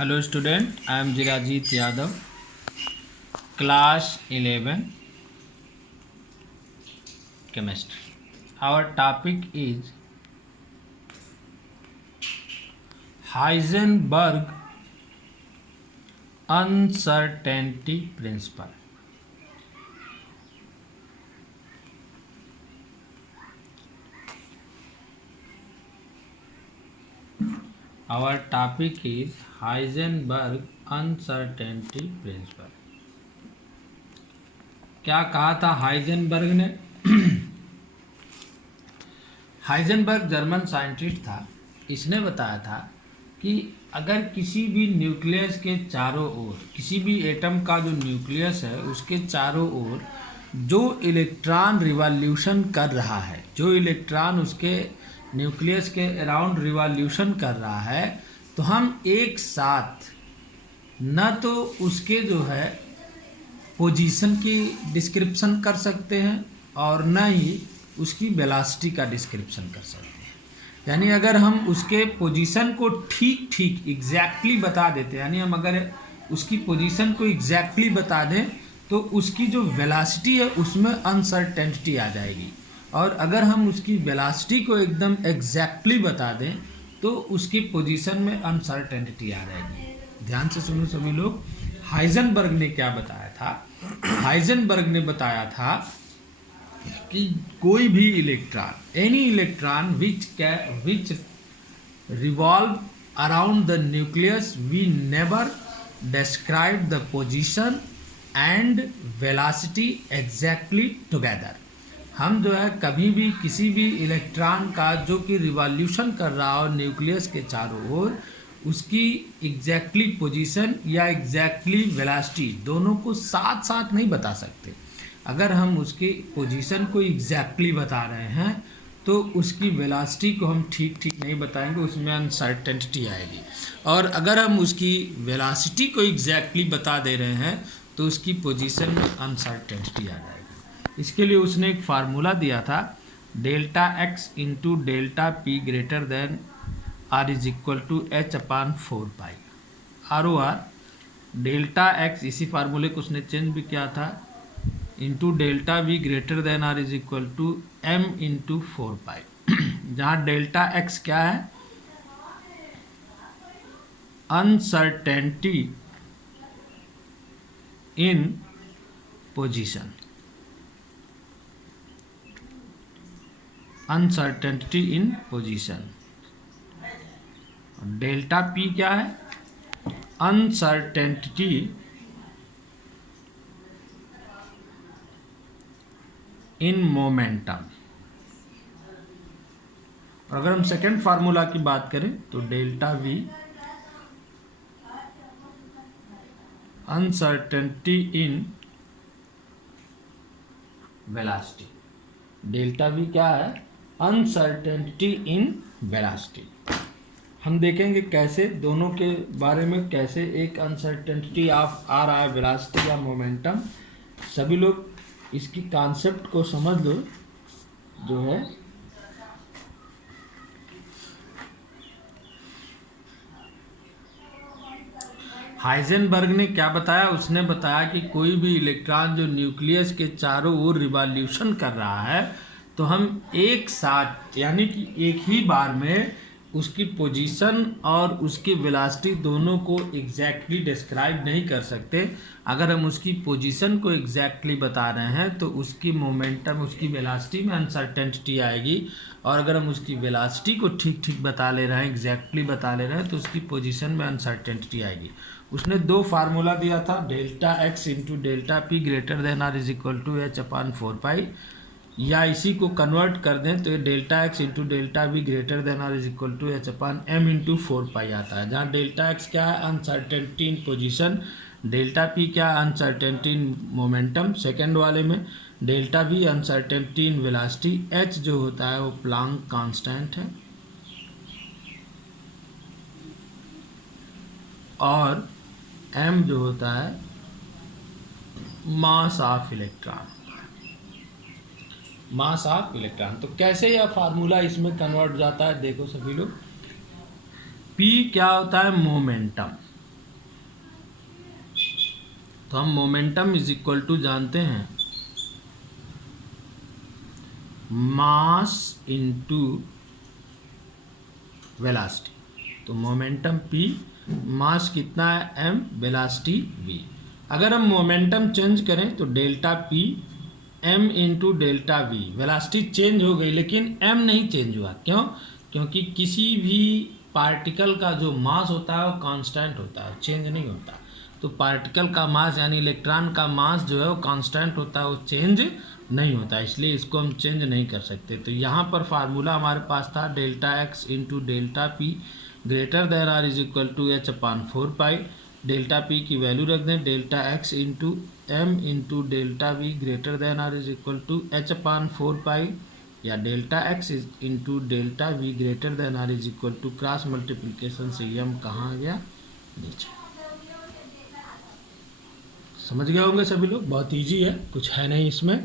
Hello student, I am Jirajit Yadav, class 11 chemistry. Our topic is Heisenberg uncertainty principle. Our topic is Heisenberg uncertainty principle. क्या कहा था Heisenberg ने? Heisenberg German scientist था। इसने बताया था कि अगर किसी भी न्यूक्लियस के चारों ओर, किसी भी एटम का जो न्यूक्लियस है उसके चारों ओर जो इलेक्ट्रॉन रिवॉल्यूशन कर रहा है, जो इलेक्ट्रॉन उसके न्यूक्लियस के अराउंड रिवॉल्यूशन कर रहा है, तो हम एक साथ न तो उसके जो है पोजीशन की डिस्क्रिप्शन कर सकते हैं और न ही उसकी वेलोसिटी का डिस्क्रिप्शन कर सकते हैं। यानी अगर हम उसके पोजीशन को ठीक ठीक एग्जैक्टली बता देते हैं, यानी हम अगर उसकी पोजीशन को एग्जैक्टली बता दें तो उसकी जो वेलोसिटी है उसमें अनसर्टेनिटी आ जाएगी, और अगर हम उसकी वेलोसिटी को एकदम एग्जैक्टली बता दें तो उसकी पोजीशन में अनसर्टेनिटी आ जाएगी। ध्यान से सुनो सभी लोग। हाइजेनबर्ग ने क्या बताया था? हाइजेनबर्ग ने बताया था कि कोई भी electron, any electron which revolve around the nucleus, we never describe the position and velocity exactly together. हम जो है कभी भी किसी भी इलेक्ट्रॉन का जो कि रिवॉल्यूशन कर रहा हो न्यूक्लियस के चारों ओर, उसकी एग्जैक्टली पोजीशन या एग्जैक्टली वेलोसिटी दोनों को साथ साथ नहीं बता सकते। अगर हम उसकी पोजीशन को एग्जैक्टली बता रहे हैं तो उसकी वेलोसिटी को हम ठीक ठीक नहीं बताएंगे, उसमें अनसर्टेनिटी आएगी। और अगर हम उसकी वेलोसिटी को एग्जैक्टली बता दे रहे हैं तो उसकी पोजीशन में अनसर्टेनिटी आ जाएगी। इसके लिए उसने एक फार्मूला दिया था, delta x into delta P greater than or is equal to H upon 4 pi ROR delta X, इसी फार्मूले को उसने चेंज भी किया था, into delta we greater than or is equal to M into 4 pi, जहाँ डेल्टा एक्स क्या है? Uncertainty in position, uncertainty in position. Delta P क्या है? Uncertainty in momentum. और अगर हम सेकेंड फार्मूला की बात करें तो delta v uncertainty in velocity. Delta we क्या है? Uncertainty in velocity. हम देखेंगे कैसे दोनों के बारे में, कैसे एक अनसर्टेनिटी ऑफ आ रहा है वेलोसिटी या मोमेंटम। सभी लोग इसकी कॉन्सेप्ट को समझ लो। जो है हाइजेनबर्ग ने क्या बताया? उसने बताया कि कोई भी इलेक्ट्रॉन जो न्यूक्लियस के चारों ओर रिवॉल्यूशन कर रहा है तो हम एक साथ, यानी कि एक ही बार में उसकी पोजीशन और उसकी वेलोसिटी दोनों को एग्जैक्टली डिस्क्राइब नहीं कर सकते। अगर हम उसकी पोजीशन को एग्जैक्टली बता रहे हैं तो उसकी मोमेंटम, उसकी वेलोसिटी में अनसर्टेनिटी आएगी, और अगर हम उसकी वेलोसिटी को ठीक ठीक बता ले रहे हैं, एग्जैक्टली बता ले रहे हैं, तो उसकी पोजीशन में अनसर्टेनिटी आएगी। उसने दो फार्मूला दिया था, delta x into delta P greater than or is equal to H upon 4 pi, या इसी को कन्वर्ट कर दें तो ये delta x into delta we greater than or is equal to H upon m into 4 pi आता है, जहाँ डेल्टा एक्स क्या है? Uncertainty in position, delta P क्या है? अनसर्टेनिटी इन मोमेंटम सेकेंड वाले में, delta v uncertainty in velocity, H जो होता है वो प्लांक कांस्टेंट है, और एम जो होता है mass of electron, mass of electron. तो कैसे यह फार्मूला इसमें कन्वर्ट जाता है देखो सभी लोग। P क्या होता है? मोमेंटम। तो हम मोमेंटम इज इक्वल टू जानते हैं मास इनटू वेलोसिटी। तो मोमेंटम p, मास कितना है m, वेलोसिटी v। अगर हम मोमेंटम चेंज करें तो delta p m into delta v, velocity change हो गई लेकिन m नहीं चेंज हुआ। क्यों? क्योंकि किसी भी पार्टिकल का जो मास होता है वो कांस्टेंट होता है, चेंज नहीं होता। तो पार्टिकल का मास यानी इलेक्ट्रॉन का मास जो है वो कांस्टेंट होता है, वो चेंज नहीं होता, इसलिए इसको हम चेंज नहीं कर सकते। तो यहाँ पर फार्मूला हमारे पास था delta x into delta P greater than or is equal to H upon 4 pi. Delta p की वैल्यू रख दें, delta x into m into delta we greater than or is equal to H upon 4 pi, या delta x into delta we greater than or is equal to cross multiplication से m कहाँ आ गया, नीचे। समझ गए होंगे सभी लोग, बहुत इजी है, कुछ है नहीं इसमें।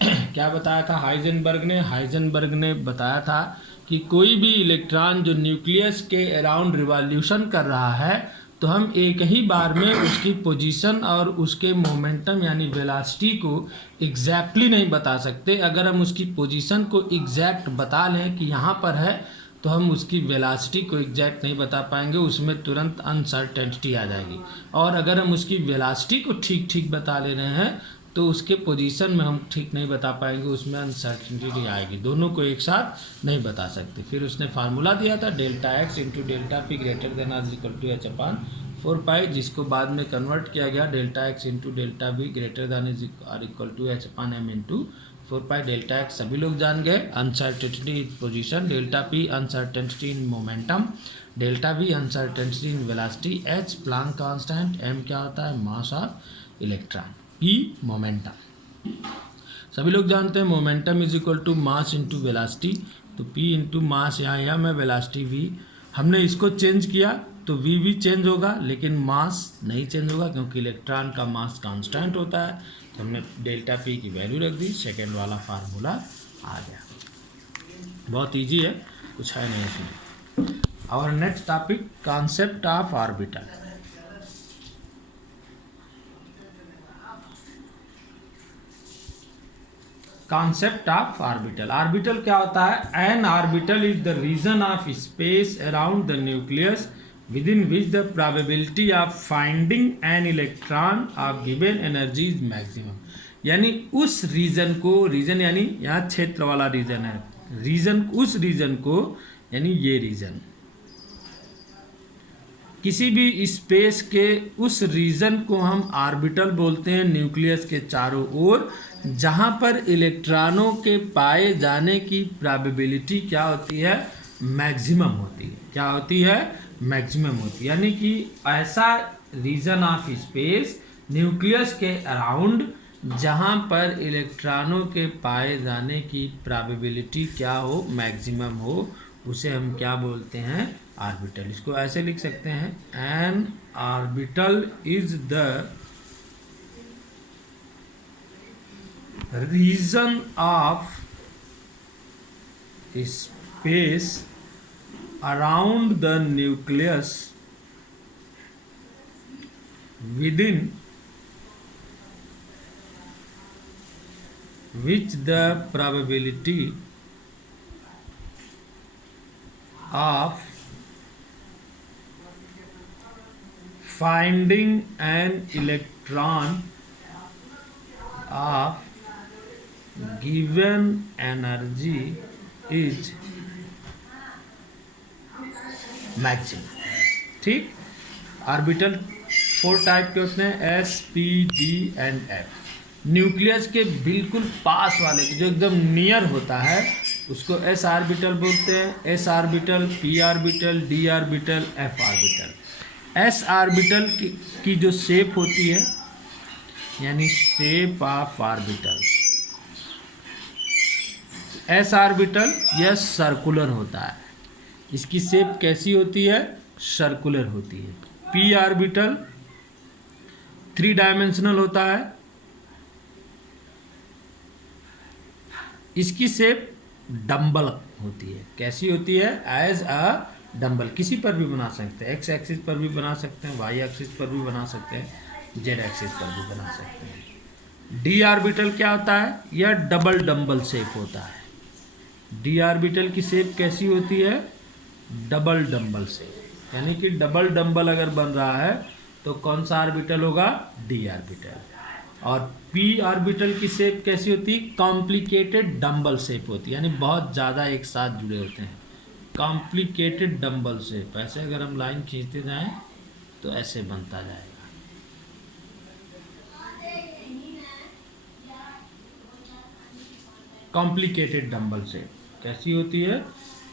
क्या बताया था हाइजेनबर्ग ने बताया था कि कोई भी इलेक्ट्रॉन जो न्यूक्लियस के अराउंड रिवॉल्यूशन कर रहा है तो हम एक ही बार में उसकी पोजीशन और उसके मोमेंटम यानी वेलोसिटी को एग्जैक्टली नहीं बता सकते। अगर हम उसकी पोजीशन को एग्जैक्ट बता लें कि यहाँ पर है तो हम उसकी वेलोसिटी को एग्जैक्ट नहीं बता पाएंगे, उसमें तुरंत अनसर्टेनिटी आ जाएगी। और अगर हम उसकी वेलोसिटी को ठीक ठीक बता ले रहे हैं तो उसके पोजीशन में हम ठीक नहीं बता पाएंगे, उसमें अनसर्टेनिटी आएगी। दोनों को एक साथ नहीं बता सकते। फिर उसने फार्मूला दिया था delta x into delta P greater than or equal to H upon 4 pi, जिसको बाद में कन्वर्ट किया गया delta x into delta v greater than or equal to H upon m into 4 pi. Delta x सभी लोग जान गए, uncertainty in position, delta p uncertainty in momentum, delta v uncertainty in velocity, h Planck constant, m क्या होता है mass of electron, P momentum. सभी लोग जानते हैं momentum is equal to mass into velocity. तो पी इंटू मास यहाँ M है, वेलोसिटी वी। हमने इसको चेंज किया तो वी भी चेंज होगा लेकिन मास नहीं चेंज होगा क्योंकि इलेक्ट्रॉन का मास कांस्टेंट होता है। तो हमने डेल्टा पी की वैल्यू रख दी, सेकेंड वाला फार्मूला आ गया। बहुत इजी है, कुछ है नहीं इसमें। और next topic concept of orbital. Concept of orbital. Orbital क्या होता है? An orbital is the region of space around the nucleus within which the probability of finding an electron of given energy is maximum। यानी उस reason को, reason यानी यहाँ क्षेत्र वाला रीजन है, रीजन उस रीजन को यानी ये रीजन, किसी भी स्पेस के उस रीजन को हम ऑर्बिटल बोलते हैं न्यूक्लियस के चारों ओर, जहाँ पर इलेक्ट्रॉनों के पाए जाने की प्रोबेबिलिटी क्या होती है? मैक्सिमम होती है। क्या होती है? मैक्सिमम होती है। यानी कि ऐसा रीजन ऑफ स्पेस न्यूक्लियस के अराउंड जहाँ पर इलेक्ट्रॉनों के पाए जाने की प्रोबेबिलिटी क्या हो? मैक्सिमम हो, उसे हम क्या बोलते हैं? ऑर्बिटल। इसको ऐसे लिख सकते हैं, an orbital is the region of space around the nucleus within which the probability of finding an electron of given energy is maximum. ठीक। ऑर्बिटल 4 टाइप के होते हैं, S, P, D and F. Nucleus के बिल्कुल पास वाले जो एकदम near होता है उसको एस ऑर्बिटल बोलते हैं। S orbital, P orbital, D orbital, F orbital. S orbital की जो शेप होती है यानी shape of orbital, S orbital यह सर्कुलर होता है, इसकी शेप कैसी होती है? सर्कुलर होती है। पी ऑर्बिटल 3 डायमेंशनल होता है, इसकी शेप डंबल होती है। कैसी होती है? As a dumbbell. किसी पर भी बना सकते हैं, एक्स एक्सिस पर भी बना सकते हैं, वाई एक्सिस पर भी बना सकते हैं। जेड एक्सिस पर भी बना सकते हैं। डी ऑर्बिटल क्या होता है? यह डबल डंबल शेप होता है। डी ऑर्बिटल की शेप कैसी होती है? डबल डंबल शेप, यानी कि डबल डंबल अगर बन रहा है तो कौन सा ऑर्बिटल होगा? D orbital. और पी ऑर्बिटल की शेप कैसी होती है? कॉम्प्लिकेटेड डंबल शेप होती है, यानी बहुत ज़्यादा एक साथ जुड़े होते हैं। कॉम्प्लिकेटेड डंबल शेप, ऐसे अगर हम लाइन खींचते जाएं तो ऐसे बनता जाएगा। कॉम्प्लिकेटेड डंबल शेप कैसी होती है?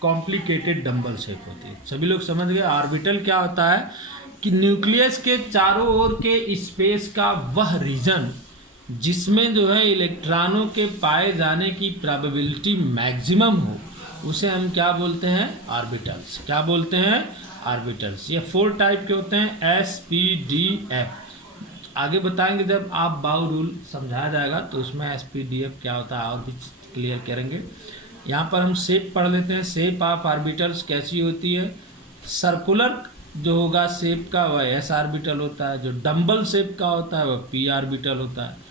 कॉम्प्लिकेटेड डंबल शेप होती है। सभी लोग समझ गए। ऑर्बिटल क्या होता है कि न्यूक्लियस के चारों ओर के स्पेस का वह रीजन जिसमें जो है इलेक्ट्रॉनों के पाए जाने की प्रोबेबिलिटी मैक्सिमम हो, उसे हम क्या बोलते हैं? ऑर्बिटल्स। क्या बोलते हैं? ऑर्बिटल्स। ये 4 टाइप के होते हैं, एस, पी, डी, एफ। आगे बताएंगे जब आप बाउ रूल समझाया जाएगा तो उसमें एस, पी, डी, एफ क्या होता है और भी क्लियर करेंगे। यहाँ पर हम शेप पढ़ लेते हैं। शेप ऑफ ऑर्बिटल्स कैसी होती है? सर्कुलर जो होगा शेप का वह एस ऑर्बिटल होता है, जो डंबल शेप का होता है वह पी ऑर्बिटल होता है।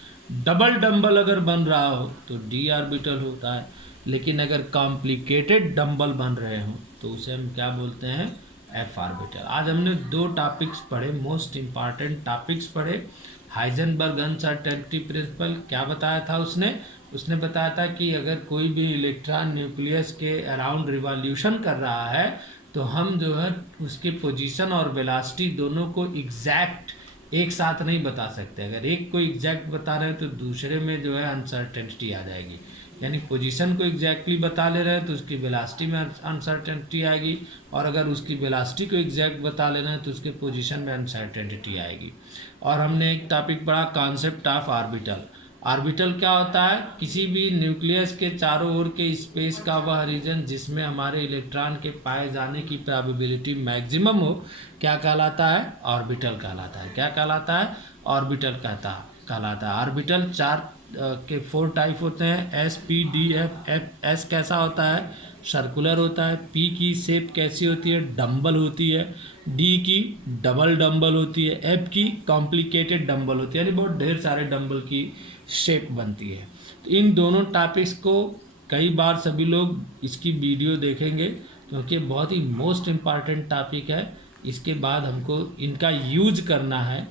डबल डंबल अगर बन रहा हो तो डी ऑर्बिटल होता है, लेकिन अगर कॉम्प्लिकेटेड डंबल बन रहे हो तो उसे हम क्या बोलते हैं? F orbital. आज हमने 2 टॉपिक्स पढ़े, मोस्ट इंपॉर्टेंट टॉपिक्स पढ़े। हाइजेनबर्ग अनसर्टेनिटी प्रिंसिपल क्या बताया था उसने बताया था कि अगर कोई भी इलेक्ट्रॉन न्यूक्लियस के अराउंड रिवॉल्यूशन कर रहा है तो हम जो है उसके पोजीशन और वेलोसिटी दोनों को एग्जैक्ट एक साथ नहीं बता सकते। अगर एक को एग्जैक्ट बता रहे हैं तो दूसरे में जो है अनसर्टेनिटी आ जाएगी। यानी पोजीशन को एग्जैक्टली बता ले रहे हैं तो उसकी वेलोसिटी में अनसर्टेनिटी आएगी, और अगर उसकी वेलोसिटी को एग्जैक्ट बता ले रहे हैं तो उसके पोजीशन में अनसर्टेनिटी आएगी। और हमने एक टॉपिक पढ़ा, कॉन्सेप्ट ऑफ ऑर्बिटल। ऑर्बिटल क्या होता है? किसी भी न्यूक्लियस के चारों ओर के स्पेस का वह रीजन जिसमें हमारे इलेक्ट्रॉन के पाए जाने की प्रोबेबिलिटी मैक्सिमम हो, क्या कहलाता है? ऑर्बिटल कहलाता है। क्या कहलाता है? ऑर्बिटल कहलाता है। ऑर्बिटल 4 टाइप होते हैं, S, P, D, F. S कैसा होता है? सर्कुलर होता है। पी की शेप कैसी होती है? डंबल होती है। डी की डबल डंबल होती है। एफ की कॉम्प्लिकेटेड डंबल होती है, यानी बहुत ढेर सारे डंबल की शेप बनती है। तो इन दोनों टॉपिक्स को कई बार सभी लोग इसकी वीडियो देखेंगे क्योंकि बहुत ही मोस्ट इम्पॉर्टेंट टॉपिक है। इसके बाद हमको इनका यूज करना है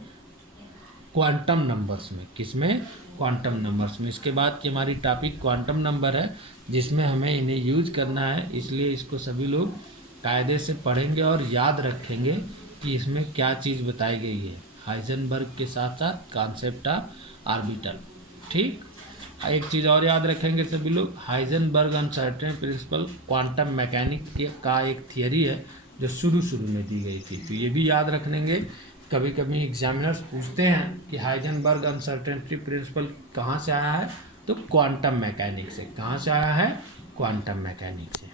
क्वांटम नंबर्स में। किसमें? क्वांटम नंबर्स में। इसके बाद की हमारी टॉपिक क्वांटम नंबर है जिसमें हमें इन्हें यूज करना है, इसलिए इसको सभी लोग कायदे से पढ़ेंगे और याद रखेंगे कि इसमें क्या चीज़ बताई गई है। हाइजेनबर्ग के साथ साथ कॉन्सेप्ट ऑफ ऑर्बिटल। ठीक, एक चीज़ और याद रखेंगे सभी लोग, Heisenberg uncertainty principle quantum mechanics का एक थियरी है जो शुरू में दी गई थी, तो ये भी याद रखेंगे। कभी कभी एग्जामिनर्स पूछते हैं कि हाइजेनबर्ग अनसर्टेनिटी प्रिंसिपल कहाँ से आया है, तो क्वांटम मैकेनिक्स से। कहाँ से आया है? क्वांटम मैकेनिक्स से।